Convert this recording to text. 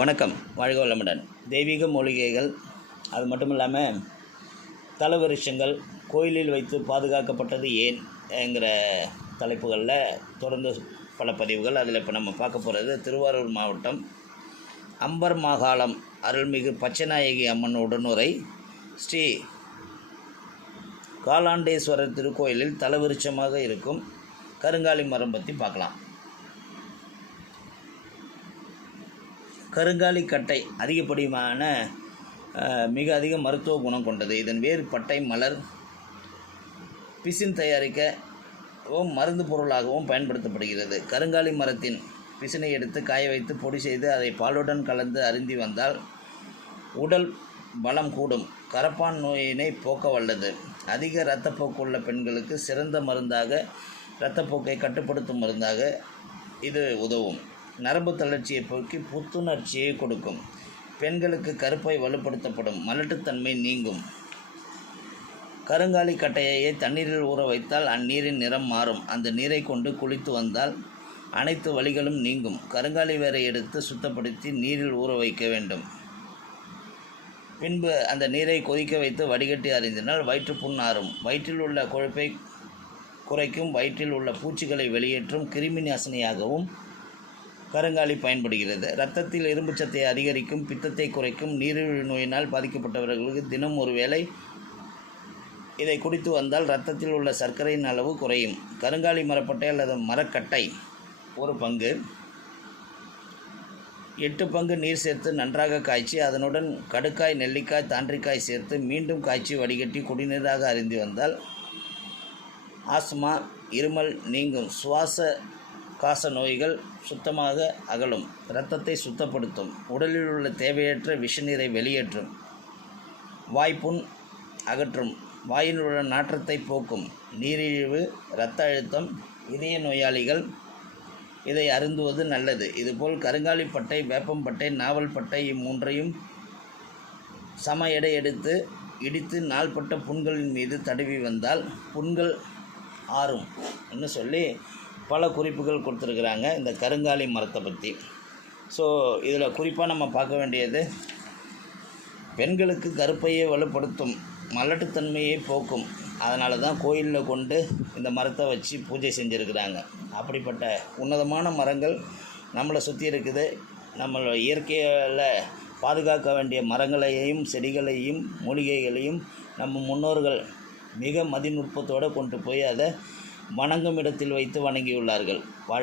வணக்கம். வாழ்க வளமுடன். தெய்வீக மூலிகைகள் அது மட்டும் இல்லாமல் தலவருஷங்கள் கோயிலில் வைத்து பாதுகாக்கப்பட்டது ஏன் என்கிற தலைப்புகளில் தொடர்ந்து பல பதிவுகள் அதில் இப்போ நம்ம பார்க்க போகிறது திருவாரூர் மாவட்டம் அம்பர் மாகாளம் அருள்மிகு பச்சைநாயகி அம்மன் உடனுரை ஸ்ரீ காலாண்டேஸ்வரர் திருக்கோயிலில் தலவிருட்சமாக இருக்கும் கருங்காலி மரம் பற்றி பார்க்கலாம். கருங்காலி கட்டை அதிகப்படியான மிக அதிக மருத்துவ குணம் கொண்டது. இதன் வேறு பட்டை மலர் பிசின் தயாரிக்கவும் மருந்து பொருளாகவும் பயன்படுத்தப்படுகிறது. கருங்காலி மரத்தின் பிசினை எடுத்து காய வைத்து பொடி செய்து அதை பாலுடன் கலந்து அருந்தி வந்தால் உடல் பலம் கூடும். கரப்பான் நோயினை போக்க வல்லது. அதிக இரத்தப்போக்கு உள்ள பெண்களுக்கு சிறந்த மருந்தாக இரத்தப்போக்கை கட்டுப்படுத்தும் மருந்தாக இது உதவும். நரம்பு தளர்ச்சியை போக்கி புத்துணர்ச்சியை கொடுக்கும். பெண்களுக்கு கருப்பை வலுப்படுத்தப்படும். மலட்டுத்தன்மை நீங்கும். கருங்காலி கட்டையை தண்ணீரில் ஊற வைத்தால் அந்நீரின் நிறம் மாறும். அந்த நீரை கொண்டு குளித்து வந்தால் அனைத்து வலிகளும் நீங்கும். கருங்காலி வேரை எடுத்து சுத்தப்படுத்தி நீரில் ஊற வைக்க வேண்டும். பின்பு அந்த நீரை கொதிக்க வைத்து வடிகட்டி அறிந்தினால் வயிற்றுப்புண் ஆறும். வயிற்றில் உள்ள கொழுப்பை குறைக்கும். வயிற்றில் உள்ள பூச்சிகளை வெளியேற்றும். கிருமி நாசினியாகவும் கருங்காலி பயன்படுகிறது. இரத்தத்தில் இரும்பு சத்தை அதிகரிக்கும் பித்தத்தை குறைக்கும் நீரிழிவு நோயினால் பாதிக்கப்பட்டவர்களுக்கு தினம் ஒரு வேளை இதை குடித்து வந்தால் இரத்தத்தில் உள்ள சர்க்கரையின் அளவு குறையும். கருங்காலி மரப்பட்டை அல்லது மரக்கட்டை ஒரு பங்கு. எட்டு பங்கு நீர் சேர்த்து நன்றாக காய்ச்சி அதனுடன் கடுக்காய் நெல்லிக்காய் தாண்டிக்காய் சேர்த்து மீண்டும் காய்ச்சி வடிகட்டி குடிநீராக அருந்தி வந்தால் ஆஸ்மா இருமல் நீங்கும். சுவாச காச நோய்கள் சுத்தமாக அகலும். இரத்தத்தை சுத்தப்படுத்தும். உடலில் உள்ள தேவையற்ற விஷநீரை வெளியேற்றும். வாய்ப்புண் அகற்றும். வாயில் உள்ள நாற்றத்தை போக்கும். நீரிழிவு இரத்த அழுத்தம் இதய நோயாளிகள் இதை அருந்துவது நல்லது. இதுபோல் கருங்காலிப்பட்டை வேப்பம்பட்டை நாவல்பட்டை இம்மூன்றையும் சம எடை எடுத்து இடித்து நாள்பட்ட புண்களின் மீது தடவி வந்தால் புண்கள் ஆறும். என்று சொல்லி பல குறிப்புகள் கொடுத்துருக்குறாங்க. இந்த கருங்காலி மரத்தை பற்றி ஸோ இதில் குறிப்பாக நம்ம பார்க்க வேண்டியது பெண்களுக்கு கருப்பையை வலுப்படுத்தும் மலட்டுத்தன்மையை போக்கும். அதனால தான் கோயிலில் கொண்டு இந்த மரத்தை வச்சு பூஜை செஞ்சுருக்கிறாங்க. அப்படிப்பட்ட உன்னதமான மரங்கள் நம்மளை சுற்றி இருக்குது. நம்மளோட இயற்கையில் பாதுகாக்க வேண்டிய மரங்களையும் செடிகளையும் மூலிகைகளையும் நம்ம முன்னோர்கள் மிக மதிநுட்பத்தோடு கொண்டு போய் அதை வணங்கும் இடத்தில் வைத்து வணங்கியுள்ளார்கள். வாழ்